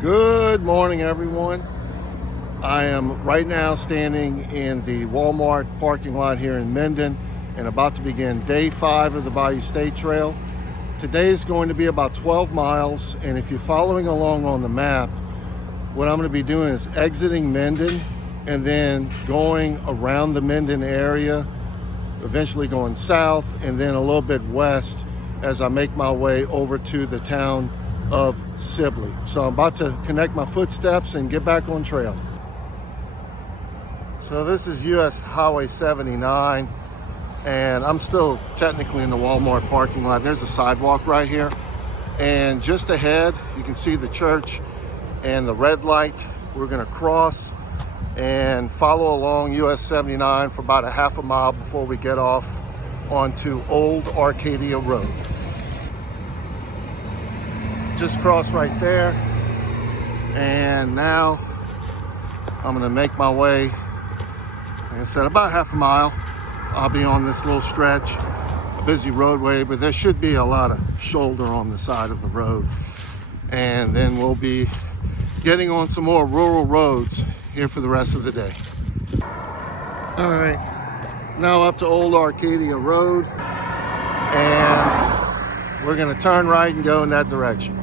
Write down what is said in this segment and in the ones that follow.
Good morning, everyone. I am right now standing in the Walmart parking lot here in Minden and about to begin day 5 of the Bayou State Trail. Today is going to be about 12 miles, and if you're following along on the map, what I'm going to be doing is exiting Minden and then going around the Minden area, eventually going south and then a little bit west as I make my way over to the town of Sibley. So I'm about to connect my footsteps and get back on trail. So this is US Highway 79, and I'm still technically in the Walmart parking lot. There's a sidewalk right here, and just ahead you can see the church and the red light. We're going to cross and follow along US 79 for about a half a mile before we get off onto Old Arcadia Road. Just crossed right there, and now I'm going to make my way, like I said, about half a mile. I'll be on this little stretch, a busy roadway, but there should be a lot of shoulder on the side of the road, and then we'll be getting on some more rural roads here for the rest of the day. All right, now up to Old Arcadia Road, and we're going to turn right and go in that direction.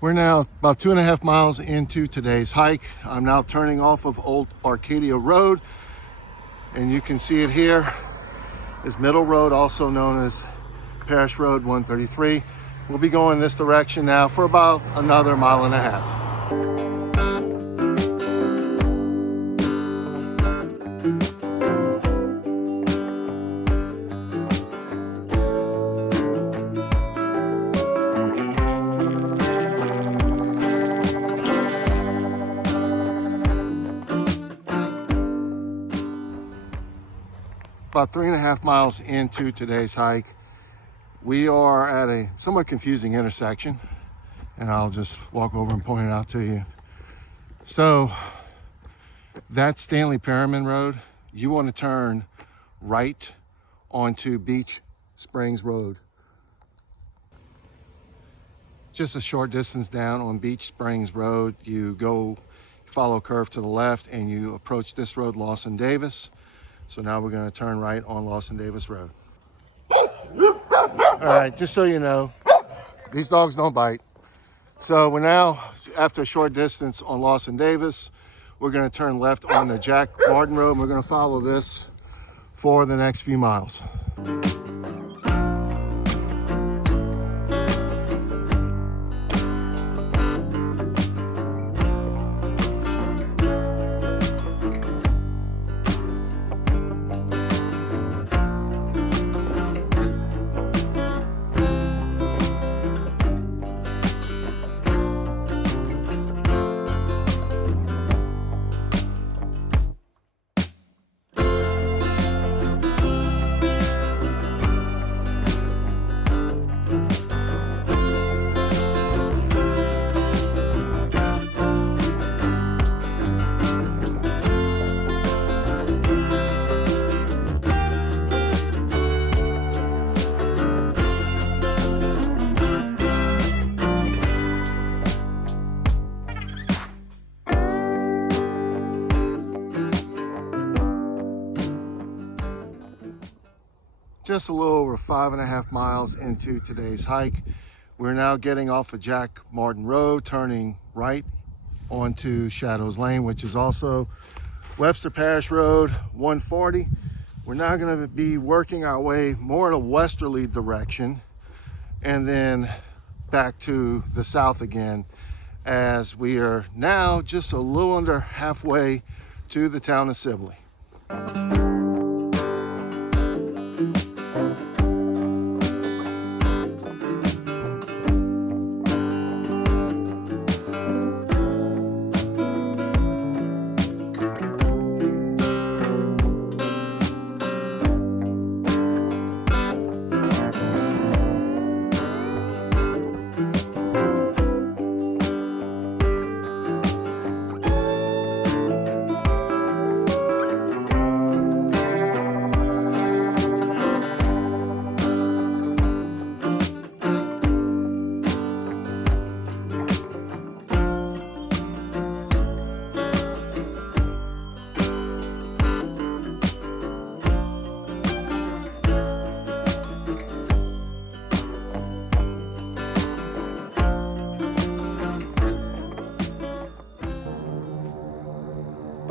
We're now about 2.5 miles into today's hike. I'm now turning off of Old Arcadia Road, and you can see it here is Middle Road, also known as Parish Road 133. We'll be going this direction now for about another 1.5 miles. About 3.5 miles into today's hike, we are at a somewhat confusing intersection, and I'll just walk over and point it out to you. So that's Stanley Perriman Road. You want to turn right onto Beach Springs Road. Just a short distance down on Beach Springs Road, you follow a curve to the left and you approach this road, Lawson Davis. So now we're going to turn right on Lawson Davis Road. All right, just so you know, these dogs don't bite. So we're now, after a short distance on Lawson Davis, we're going to turn left on the Jack Martin Road, and we're going to follow this for the next few miles. Just a little over 5.5 miles into today's hike. We're now getting off of Jack Martin Road, turning right onto Shadows Lane, which is also Webster Parish Road 140. We're now going to be working our way more in a westerly direction and then back to the south again, as we are now just a little under halfway to the town of Sibley.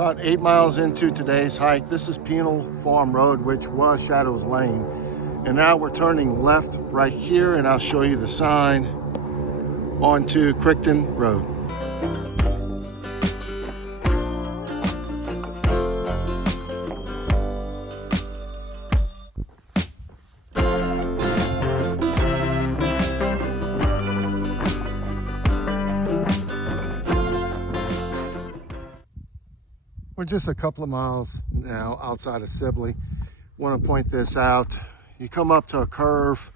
About 8 miles into today's hike, this is Penal Farm Road, which was Shadows Lane. And now we're turning left right here, and I'll show you the sign onto Crichton Road. We're just a couple of miles now outside of Sibley. Want to point this out. You come up to a curve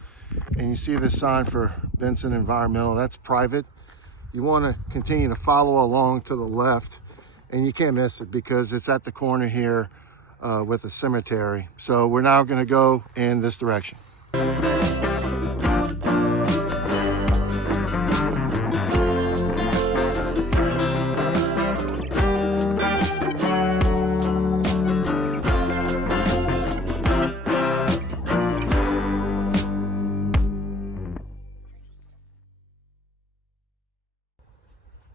and you see this sign for Benson Environmental. That's private. You want to continue to follow along to the left, and you can't miss it because it's at the corner here with a cemetery. So we're now going to go in this direction.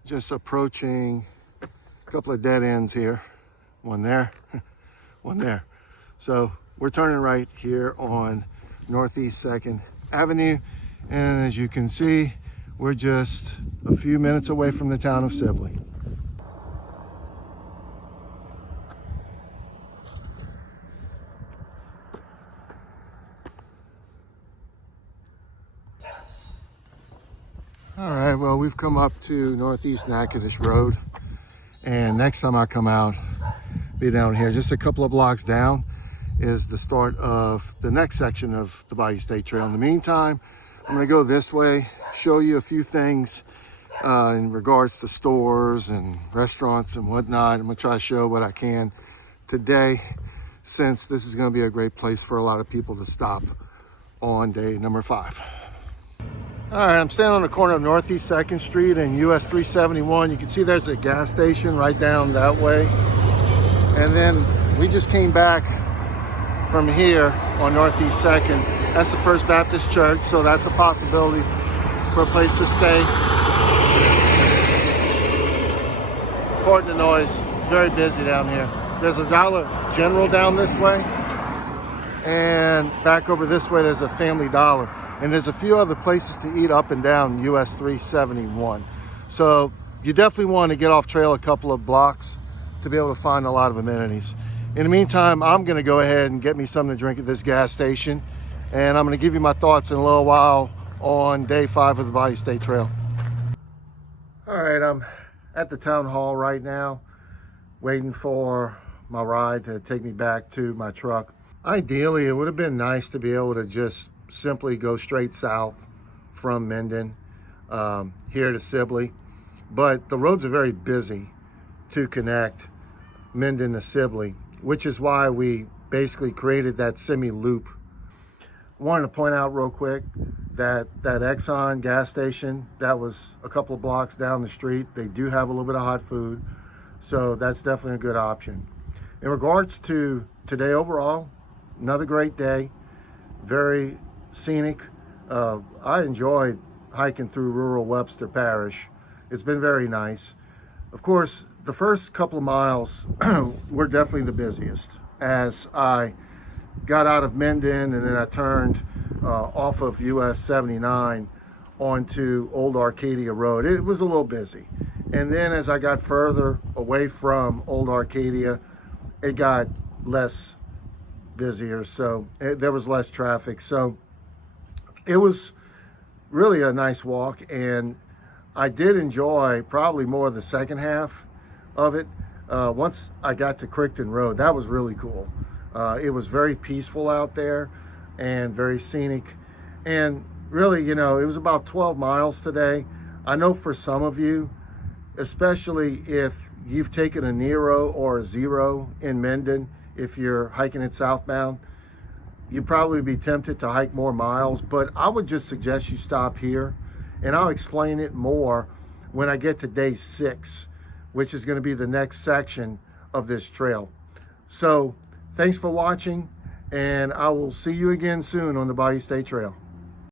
Just approaching a couple of dead ends here. One there, one there. So we're turning right here on Northeast 2nd Avenue. And as you can see, we're just a few minutes away from the town of Sibley. All right, well, we've come up to Northeast Natchitoches Road, and next time I come out, be down here. Just a couple of blocks down is the start of the next section of the Bayou State Trail. In the meantime, I'm gonna go this way, show you a few things in regards to stores and restaurants and whatnot. I'm gonna try to show what I can today, since this is gonna be a great place for a lot of people to stop on day number 5. All right, I'm standing on the corner of Northeast 2nd Street and US 371. You can see there's a gas station right down that way. And then we just came back from here on Northeast 2nd. That's the First Baptist Church, so that's a possibility for a place to stay. Pardon the noise, very busy down here. There's a Dollar General down this way. And back over this way, there's a Family Dollar. And there's a few other places to eat up and down US 371. So you definitely want to get off trail a couple of blocks to be able to find a lot of amenities. In the meantime, I'm going to go ahead and get me something to drink at this gas station. And I'm going to give you my thoughts in a little while on day 5 of the Bayou State Trail. All right, I'm at the town hall right now, waiting for my ride to take me back to my truck. Ideally, it would have been nice to be able to just simply go straight south from Minden here to Sibley, but the roads are very busy to connect Minden to Sibley, which is why we basically created that semi-loop. Wanted to point out real quick that Exxon gas station that was a couple of blocks down the street, they do have a little bit of hot food, so that's definitely a good option. In regards to today overall, another great day, very scenic. I enjoyed hiking through rural Webster Parish. It's been very nice. Of course, the first couple of miles were definitely the busiest. As I got out of Minden and then I turned off of US 79 onto Old Arcadia Road, it was a little busy. And then as I got further away from Old Arcadia, it got less busier, so there was less traffic. So it was really a nice walk, and I did enjoy probably more of the second half of it. Once I got to Crichton Road, that was really cool. It was very peaceful out there and very scenic, and really, you know, it was about 12 miles today. I know for some of you, especially if you've taken a Nero or a Zero in Minden, if you're hiking it southbound, you'd probably be tempted to hike more miles, but I would just suggest you stop here, and I'll explain it more when I get to day 6, which is going to be the next section of this trail. So thanks for watching, and I will see you again soon on the Bayou State Trail.